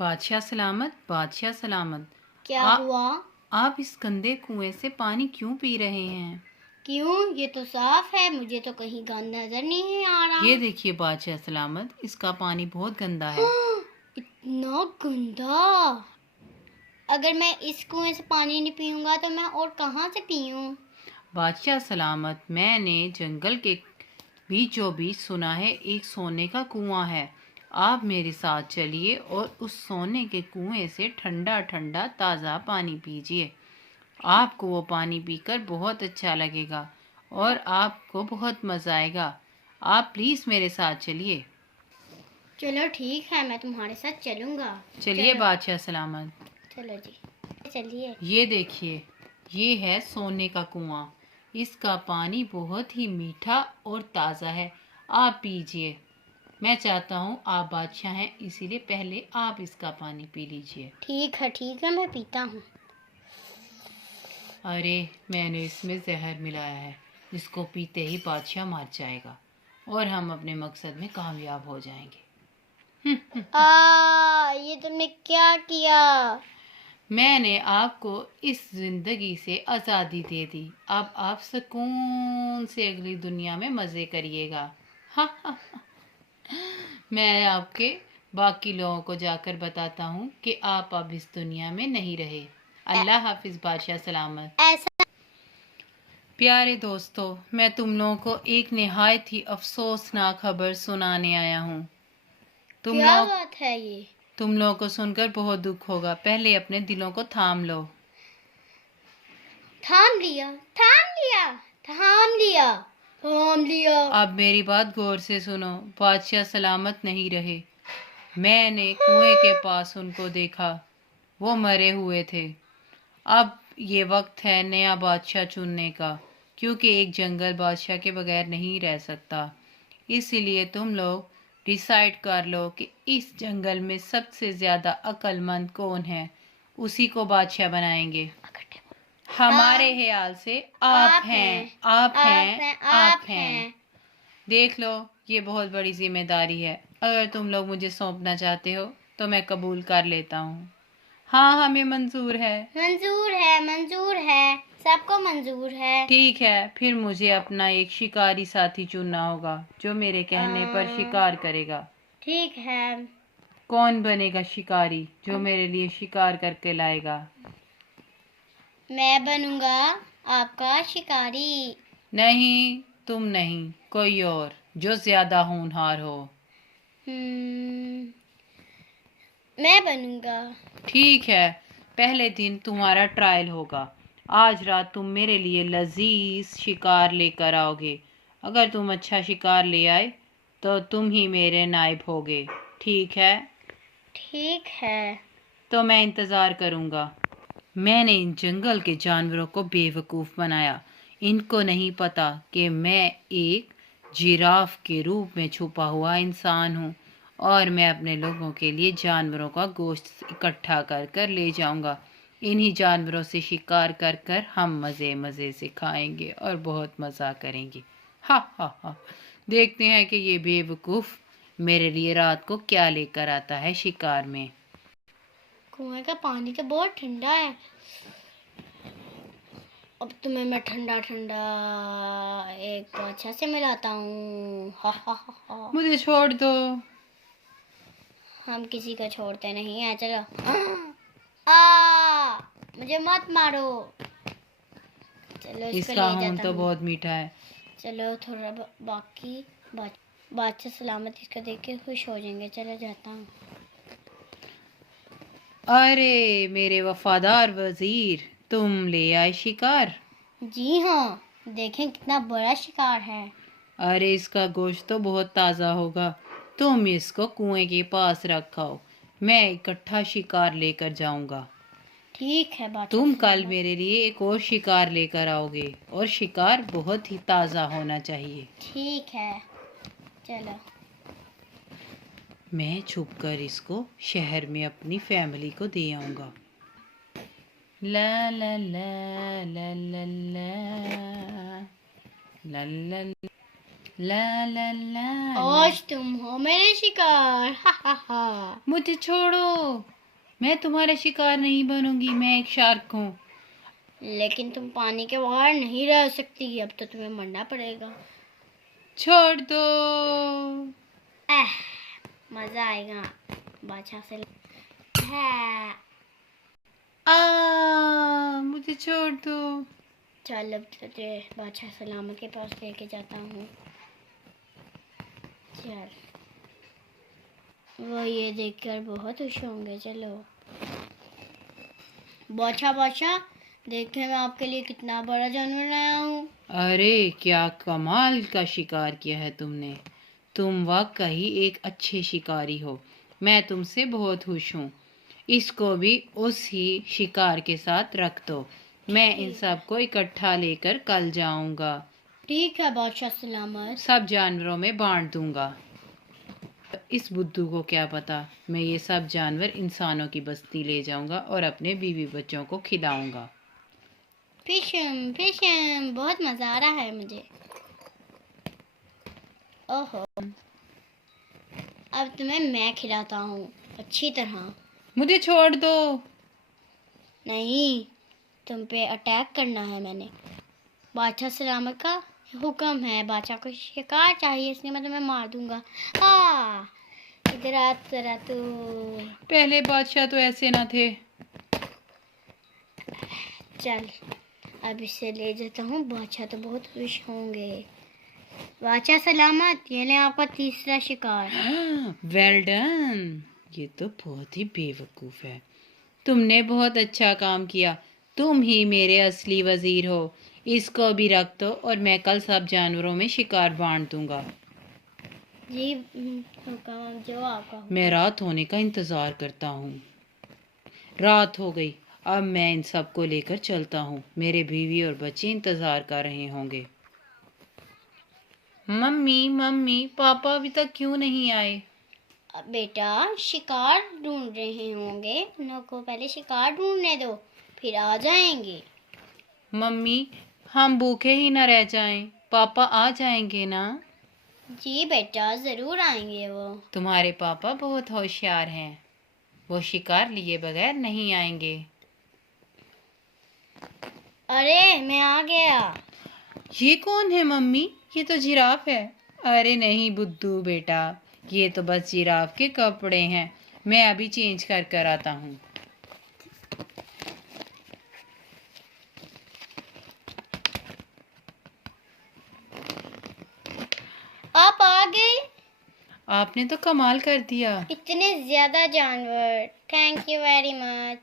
बादशाह सलामत, बादशाह सलामत। क्या हुआ? आप इस गंदे कुएं से पानी क्यों पी रहे हैं? क्यों? ये तो साफ है, मुझे तो कहीं गंद नजर नहीं आ रहा। ये देखिए बादशाह सलामत, इसका पानी बहुत गंदा है। इतना गंदा! अगर मैं इस कुएं से पानी नहीं पीऊंगा तो मैं और कहाँ से पीऊं? बादशाह सलामत, मैंने जंगल के बीचों बीच सुना है एक सोने का कुआं है। आप मेरे साथ चलिए और उस सोने के कुएं से ठंडा ठंडा ताज़ा पानी पीजिए। आपको वो पानी पीकर बहुत अच्छा लगेगा और आपको बहुत मज़ा आएगा। आप प्लीज़ मेरे साथ चलिए। चलो ठीक है, मैं तुम्हारे साथ चलूंगा। चलिए बादशाह सलामत। चलो जी, चलिए। ये देखिए, ये है सोने का कुआं। इसका पानी बहुत ही मीठा और ताज़ा है। आप पीजिए। मैं चाहता हूँ आप बादशाह हैं, इसीलिए पहले आप इसका पानी पी लीजिए। ठीक है, मैं पीता हूँ। अरे, मैंने इसमें जहर मिलाया है, जिसको पीते ही बादशाह मर जाएगा और हम अपने मकसद में कामयाब हो जाएंगे। ये तुमने क्या किया? मैंने आपको इस जिंदगी से आज़ादी दे दी। अब आप सुकून से अगली दुनिया में मज़े करिएगा। मैं आपके बाकी लोगों को जाकर बताता हूँ कि आप अब इस दुनिया में नहीं रहे। अल्लाह हाफिज़ बादशाह सलामत। ऐसा प्यारे दोस्तों, मैं तुम लोगों को एक निहायत ही अफसोसनाक खबर सुनाने आया हूँ। क्या बात है ये? तुम लोगों को सुनकर बहुत दुख होगा। पहले अपने दिलों को थाम लो। थाम लिया, थाम लिया, थाम लिया, थाम लिया। अब मेरी बात गौर से सुनो। बादशाह सलामत नहीं रहे। मैंने कुएं के पास उनको देखा, वो मरे हुए थे। अब ये वक्त है नया बादशाह चुनने का, क्योंकि एक जंगल बादशाह के बगैर नहीं रह सकता। इसीलिए तुम लोग डिसाइड कर लो कि इस जंगल में सबसे ज़्यादा अक्लमंद कौन है, उसी को बादशाह बनाएंगे। हमारे ख्याल से आप हैं, आप हैं, आप हैं। देख लो, ये बहुत बड़ी जिम्मेदारी है। अगर तुम लोग मुझे सौंपना चाहते हो तो मैं कबूल कर लेता हूँ। हाँ, हमें मंजूर है। मंजूर है, मंजूर है, सबको मंजूर है। ठीक है, फिर मुझे अपना एक शिकारी साथी चुनना होगा जो मेरे कहने पर शिकार करेगा। ठीक है। कौन बनेगा शिकारी जो मेरे लिए शिकार करके लाएगा? मैं बनूंगा आपका शिकारी। नहीं, तुम नहीं, कोई और जो ज्यादा होनहार हो। मैं बनूंगा। ठीक है, पहले दिन तुम्हारा ट्रायल होगा। आज रात तुम मेरे लिए लजीज शिकार लेकर आओगे। अगर तुम अच्छा शिकार ले आए तो तुम ही मेरे नायब होगे। ठीक है? ठीक है। तो मैं इंतज़ार करूँगा। मैंने इन जंगल के जानवरों को बेवकूफ़ बनाया। इनको नहीं पता कि मैं एक जिराफ के रूप में छुपा हुआ इंसान हूँ और मैं अपने लोगों के लिए जानवरों का गोश्त इकट्ठा कर कर ले जाऊँगा। इन्हीं जानवरों से शिकार कर कर हम मज़े मज़े से खाएंगे और बहुत मज़ा करेंगे। हा हा हा। देखते हैं कि ये बेवकूफ़ मेरे लिए रात को क्या लेकर आता है शिकार में। कुएं का पानी तो बहुत ठंडा है। अब तुम्हें मैं ठंडा ठंडा एक बादशाह से मिलाता हूँ। हा हा हा हा। मुझे छोड़ दो। हम किसी को छोड़ते नहीं है। चलो। मुझे मत मारो। चलो, इसका होम तो बहुत मीठा है। चलो थोड़ा बाकी बादशाह सलामत इसको देख के खुश हो जाएंगे। चलो जाता हूँ। अरे मेरे वफादार वजीर, तुम ले आए शिकार? जी हाँ, देखें कितना बड़ा शिकार है। अरे इसका गोश्त तो बहुत ताज़ा होगा। तुम इसको कुएं के पास रखाओ, मैं इकट्ठा शिकार लेकर जाऊंगा। ठीक है बादशाह तुम कल सलामत। मेरे लिए एक और शिकार लेकर आओगे और शिकार बहुत ही ताज़ा होना चाहिए। ठीक है, चलो। मैं छुपकर इसको शहर में अपनी फैमिली को दे आऊंगा। ला ला ला ला ला ला ला ला ला ला ला ला। आज तुम हो मेरे शिकार, हा हा हा। मुझे छोड़ो, मैं तुम्हारा शिकार नहीं बनूंगी, मैं एक शार्क हूँ। लेकिन तुम पानी के बाहर नहीं रह सकती, अब तो तुम्हें मरना पड़ेगा। छोड़ दो। एह, मजा आएगा बादशाह से। है, मुझे छोड़ दो। चल अब तुझे बादशाह सलामत के पास लेके जाता हूँ। चल, वो ये देखकर बहुत खुश होंगे। चलो बादशाह, बादशाह देखें मैं आपके लिए कितना बड़ा जानवर लाया हूँ। अरे क्या कमाल का शिकार किया है तुमने। तुम वाकई एक अच्छे शिकारी हो। मैं तुमसे बहुत खुश हूँ। इसको भी उसी शिकार के साथ रख दो। मैं इन सब को इकट्ठा लेकर कल जाऊंगा। ठीक है बादशाह सलामत। सब जानवरों में बांट दूंगा। इस बुद्धू को क्या पता, मैं ये सब जानवर इंसानों की बस्ती ले जाऊंगा और अपने बीवी बच्चों को खिलाऊंगा। फिशम फिशम, बहुत मजा आ रहा है मुझे। ओहो, अब तुम्हें मैं खिलाता हूँ अच्छी तरह। मुझे छोड़ दो। नहीं, तुम पे अटैक करना है मैंने। बादशाह सलामत का हुक्म है, बादशाह को शिकार चाहिए, इसलिए मैं तुम्हें मार दूंगा। आ, इधर आ जरा तू। पहले बादशाह तो ऐसे ना थे। चल, अब इसे ले जाता हूँ, बादशाह तो बहुत खुश होंगे। बादशाह सलामत, ये ले आपका तीसरा शिकार। Well done. ये तो बहुत ही बेवकूफ है। तुमने बहुत अच्छा काम किया। तुम ही मेरे असली वजीर हो। इसको भी रख दो और मैं कल सब जानवरों में शिकार बांट दूंगा। जी हुक्म, जो आपका हुक्म। मैं रात होने का इंतजार करता हूँ। रात हो गई। अब मैं इन सबको लेकर चलता हूँ। मेरे बीवी और बच्चे इंतजार कर रहे होंगे। मम्मी मम्मी, पापा अभी तक क्यों नहीं आए? अब बेटा शिकार ढूंढ रहे होंगे, उनको पहले शिकार ढूंढने दो, फिर आ जाएंगे। मम्मी, हम भूखे ही न रह जाएं। पापा आ जाएंगे ना? जी बेटा, जरूर आएंगे वो। तुम्हारे पापा बहुत होशियार हैं। वो शिकार लिए बगैर नहीं आएंगे। अरे मैं आ गया। ये कौन है मम्मी? ये तो जिराफ है। अरे नहीं बुद्धू बेटा, ये तो बस जिराफ के कपड़े हैं। मैं अभी चेंज कर कर आता हूँ। आप आ गए? आपने तो कमाल कर दिया। इतने ज्यादा जानवर, थैंक यू वेरी मच।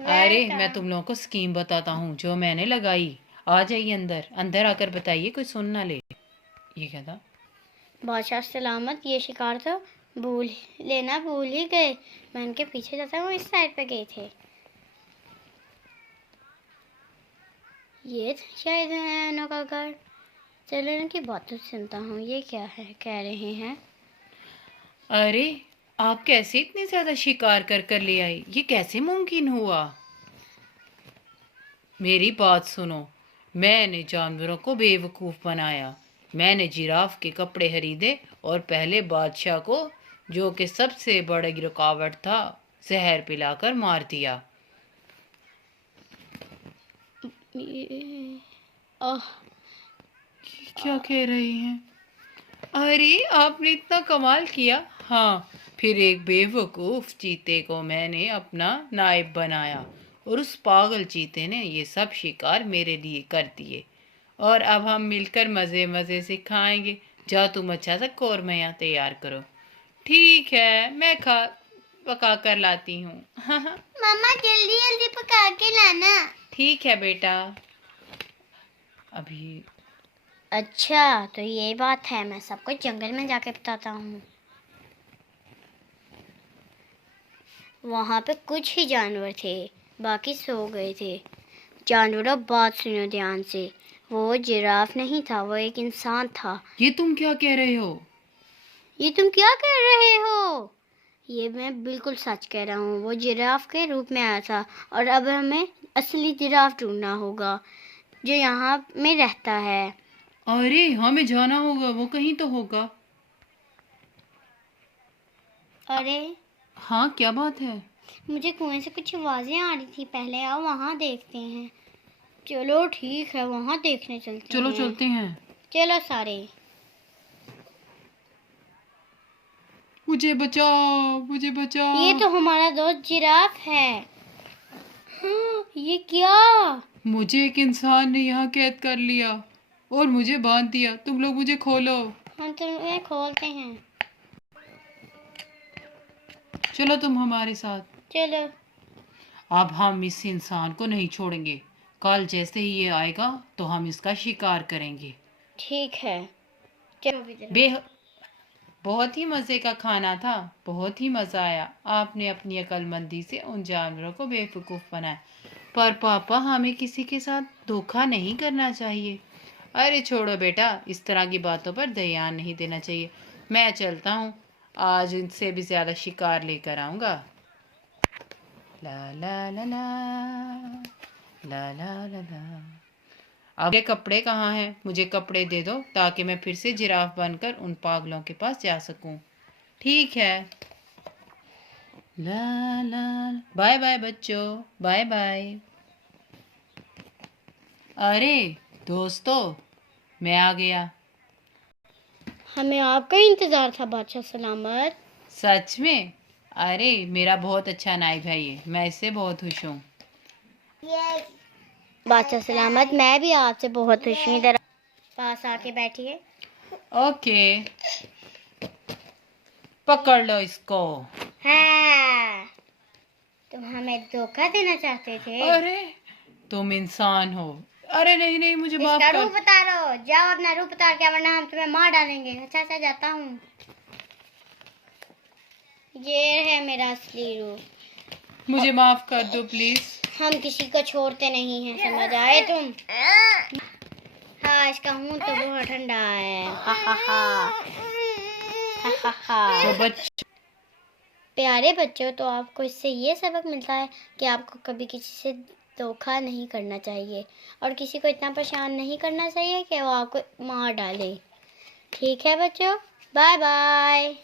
अरे मैं तुम लोगों को स्कीम बताता हूँ जो मैंने लगाई। आ जाइए अंदर, अंदर आकर बताइए, कोई सुन ना ले। ये क्या था? बादशाह सलामत, ये शिकार तो भूल ही गए। मैं इनके पीछे जाता हूँ, इस साइड पे गए थे। ये शायद है इनका घर। चलो इनकी बातें सुनता हूँ, ये क्या है कह रहे हैं। अरे आप कैसे इतने ज्यादा शिकार कर कर ले आई? ये कैसे मुमकिन हुआ? मेरी बात सुनो। मैंने जानवरों को बेवकूफ बनाया। मैंने जिराफ के कपड़े खरीदे और पहले बादशाह को, जो कि सबसे बड़ी रुकावट था, जहर पिलाकर मार दिया। ओह, क्या कह रही हैं? अरे आपने इतना कमाल किया। हाँ, फिर एक बेवकूफ चीते को मैंने अपना नायब बनाया और उस पागल चीते ने ये सब शिकार मेरे लिए कर दिए। और अब हम मिलकर मज़े मज़े से खाएंगे। जाओ तुम अच्छा सा कौरमया तैयार करो। ठीक है, मैं पका कर लाती हूँ। मम्मा जल्दी जल्दी पका के लाना। ठीक है बेटा। अभी अच्छा तो ये बात है, मैं सबको जंगल में जाके बताता हूँ। वहाँ पे कुछ ही जानवर थे, बाकी सो गए थे। जानवरों बात सुनो ध्यान से, वो जिराफ नहीं था, वो एक इंसान था। ये तुम क्या कह रहे हो? ये तुम क्या कह रहे हो? ये मैं बिल्कुल सच कह रहा हूँ। वो जिराफ के रूप में आया था और अब हमें असली जिराफ ढूंढना होगा जो यहाँ में रहता है अरे हमें जाना होगा, वो कहीं तो होगा। अरे हाँ क्या बात है? मुझे कुएं से कुछ आवाजें आ रही थी, पहले आओ वहां देखते हैं। चलो ठीक है, वहां देखने चलते चलो हैं। चलते हैं। चलो सारे। मुझे बचाओ, मुझे बचाओ। ये तो हमारा दोस्त जिराफ है। हाँ, ये क्या? मुझे एक इंसान ने यहाँ कैद कर लिया और मुझे बांध दिया। तुम लोग मुझे खोलो। हम तुम्हें खोलते हैं। चलो तुम हमारे साथ। चलो। अब हम इस इंसान को नहीं छोड़ेंगे। कल जैसे ही ये आएगा तो हम इसका शिकार करेंगे। ठीक है, चलो भी बेह बहुत ही मज़े का खाना था, बहुत ही मज़ा आया। आपने अपनी अक्लमंदी से उन जानवरों को बेवकूफ़ बनाया। पर पापा, हमें किसी के साथ धोखा नहीं करना चाहिए। अरे छोड़ो बेटा, इस तरह की बातों पर ध्यान नहीं देना चाहिए। मैं चलता हूँ, आज इनसे भी ज़्यादा शिकार लेकर आऊँगा। ला ला ला ला ला ला ला ला। अब ये कपड़े कहाँ हैं? मुझे कपड़े दे दो ताकि मैं फिर से जिराफ बनकर उन पागलों के पास जा सकूं। ठीक है। ला ला। बाय बाय बच्चों, बाय बाय। अरे दोस्तों, मैं आ गया। हमें आपका इंतजार था बादशाह सलामत। सच में? अरे मेरा बहुत अच्छा नाई भाई है, मैं इससे बहुत खुश हूँ। बादशाह सलामत, मैं भी आपसे बहुत खुश हूँ। इधर पास आके बैठिए। ओके, पकड़ लो इसको। हाँ, तुम हमें धोखा देना चाहते थे। अरे तुम इंसान हो। अरे नहीं नहीं, मुझे माफ इसका कर। रूप उतारो, जाओ अपना रूप उतार के, वरना हम तुम्हें मार डालेंगे। अच्छा अच्छा, जाता हूँ। ये है मेरा असली रूप। मुझे माफ कर दो प्लीज। हम किसी को छोड़ते नहीं हैं, समझ आए तुम? हाँ, इसका मुंह तो बहुत ठंडा है। हा हा हा हा हा हा। तो बच प्यारे बच्चों, तो आपको इससे ये सबक मिलता है कि आपको कभी किसी से धोखा नहीं करना चाहिए और किसी को इतना परेशान नहीं करना चाहिए कि वो आपको मार डाले। ठीक है बच्चों, बाय बाय।